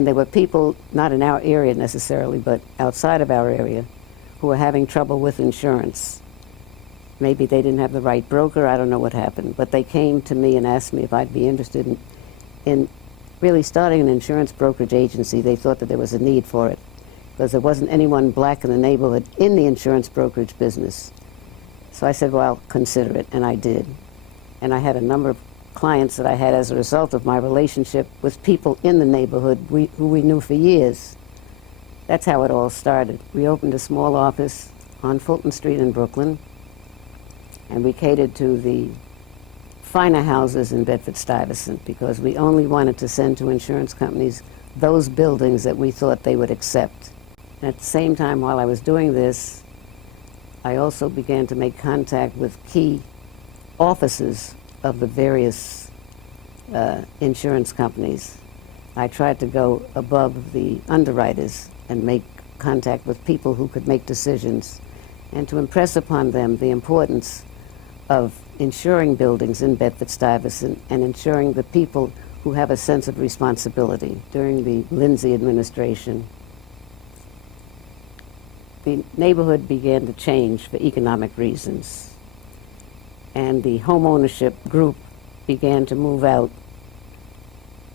There were people, not in our area necessarily, but outside of our area, who were having trouble with insurance. Maybe they didn't have the right broker, I don't know what happened, but they came to me and asked me if I'd be interested in really starting an insurance brokerage agency. They thought that there was a need for it, because there wasn't anyone black in the neighborhood in the insurance brokerage business. So I said, well, I'll consider it, and I did. And I had a number of clients that I had as a result of my relationship with people in the neighborhood who we knew for years. That's how it all started. We opened a small office on Fulton Street in Brooklyn, and we catered to the finer houses in Bedford-Stuyvesant because we only wanted to send to insurance companies those buildings that we thought they would accept. And at the same time, while I was doing this, I also began to make contact with key offices of the various insurance companies. I tried to go above the underwriters and make contact with people who could make decisions and to impress upon them the importance of insuring buildings in Bedford-Stuyvesant and ensuring the people who have a sense of responsibility. During the Lindsay administration, the neighborhood began to change for economic reasons, and the home ownership group began to move out,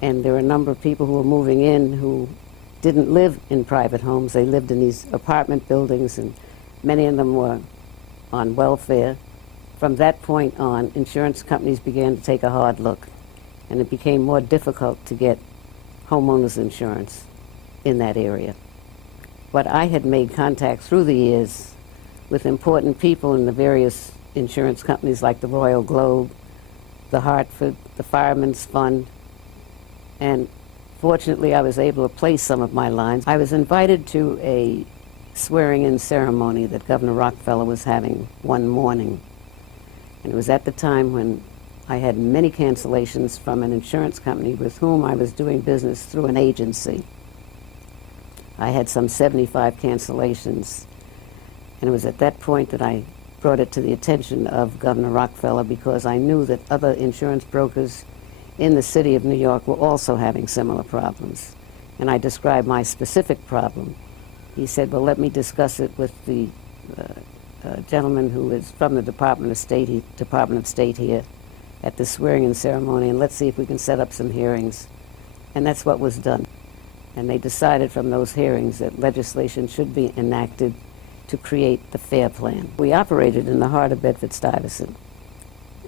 and there were a number of people who were moving in who didn't live in private homes. They lived in these apartment buildings, and many of them were on welfare. From that point on, insurance companies began to take a hard look, and it became more difficult to get homeowners insurance in that area. But I had made contact through the years with important people in the various insurance companies like the Royal Globe, the Hartford, the Fireman's Fund, and fortunately I was able to place some of my lines. I was invited to a swearing-in ceremony that Governor Rockefeller was having one morning, and it was at the time when I had many cancellations from an insurance company with whom I was doing business through an agency. I had some 75 cancellations, and it was at that point that I brought it to the attention of Governor Rockefeller, because I knew that other insurance brokers in the city of New York were also having similar problems. And I described my specific problem. He said, well, let me discuss it with the gentleman who is from the Department of State here at the swearing-in ceremony, and let's see if we can set up some hearings. And that's what was done. And they decided from those hearings that legislation should be enacted to create the FAIR Plan. We operated in the heart of Bedford-Stuyvesant,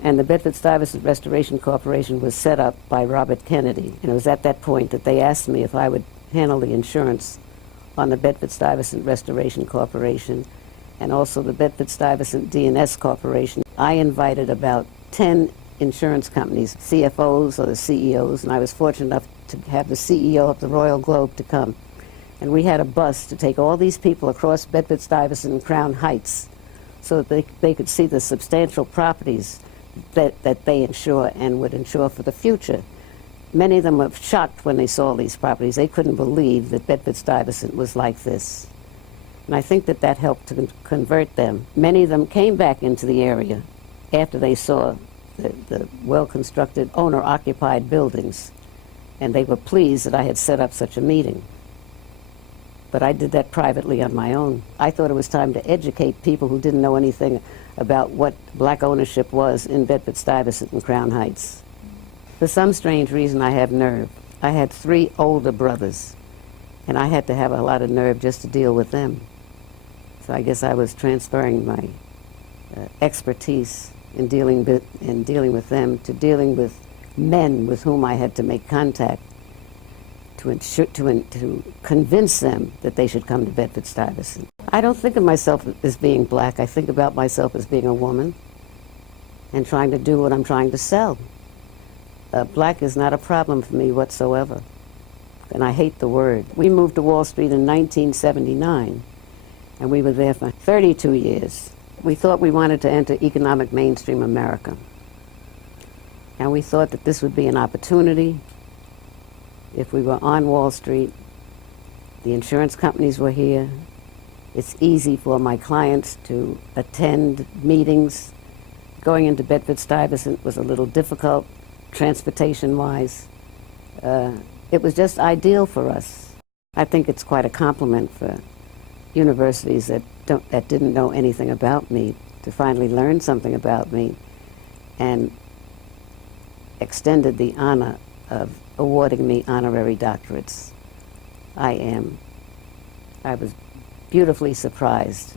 and the Bedford-Stuyvesant Restoration Corporation was set up by Robert Kennedy. And it was at that point that they asked me if I would handle the insurance on the Bedford-Stuyvesant Restoration Corporation and also the Bedford-Stuyvesant D&S Corporation. I invited about 10 insurance companies, CFOs or the CEOs, and I was fortunate enough to have the CEO of the Royal Globe to come. And we had a bus to take all these people across Bedford-Stuyvesant and Crown Heights so that they could see the substantial properties that they insure and would insure for the future. Many of them were shocked when they saw these properties. They couldn't believe that Bedford-Stuyvesant was like this. And I think that that helped to convert them. Many of them came back into the area after they saw the well-constructed owner-occupied buildings, and they were pleased that I had set up such a meeting. But I did that privately on my own. I thought it was time to educate people who didn't know anything about what black ownership was in Bedford-Stuyvesant and Crown Heights. For some strange reason, I have nerve. I had 3 older brothers, and I had to have a lot of nerve just to deal with them. So I guess I was transferring my expertise in dealing with them to dealing with men with whom I had to make contact to convince them that they should come to Bedford-Stuyvesant. I don't think of myself as being black. I think about myself as being a woman and trying to do what I'm trying to sell. Black is not a problem for me whatsoever, and I hate the word. We moved to Wall Street in 1979, and we were there for 32 years. We thought we wanted to enter economic mainstream America, and we thought that this would be an opportunity. If we were on Wall Street, the insurance companies were here. It's easy for my clients to attend meetings. Going into Bedford-Stuyvesant was a little difficult, transportation-wise. it was just ideal for us. I think it's quite a compliment for universities that didn't know anything about me to finally learn something about me and extended the honor of awarding me honorary doctorates. I was beautifully surprised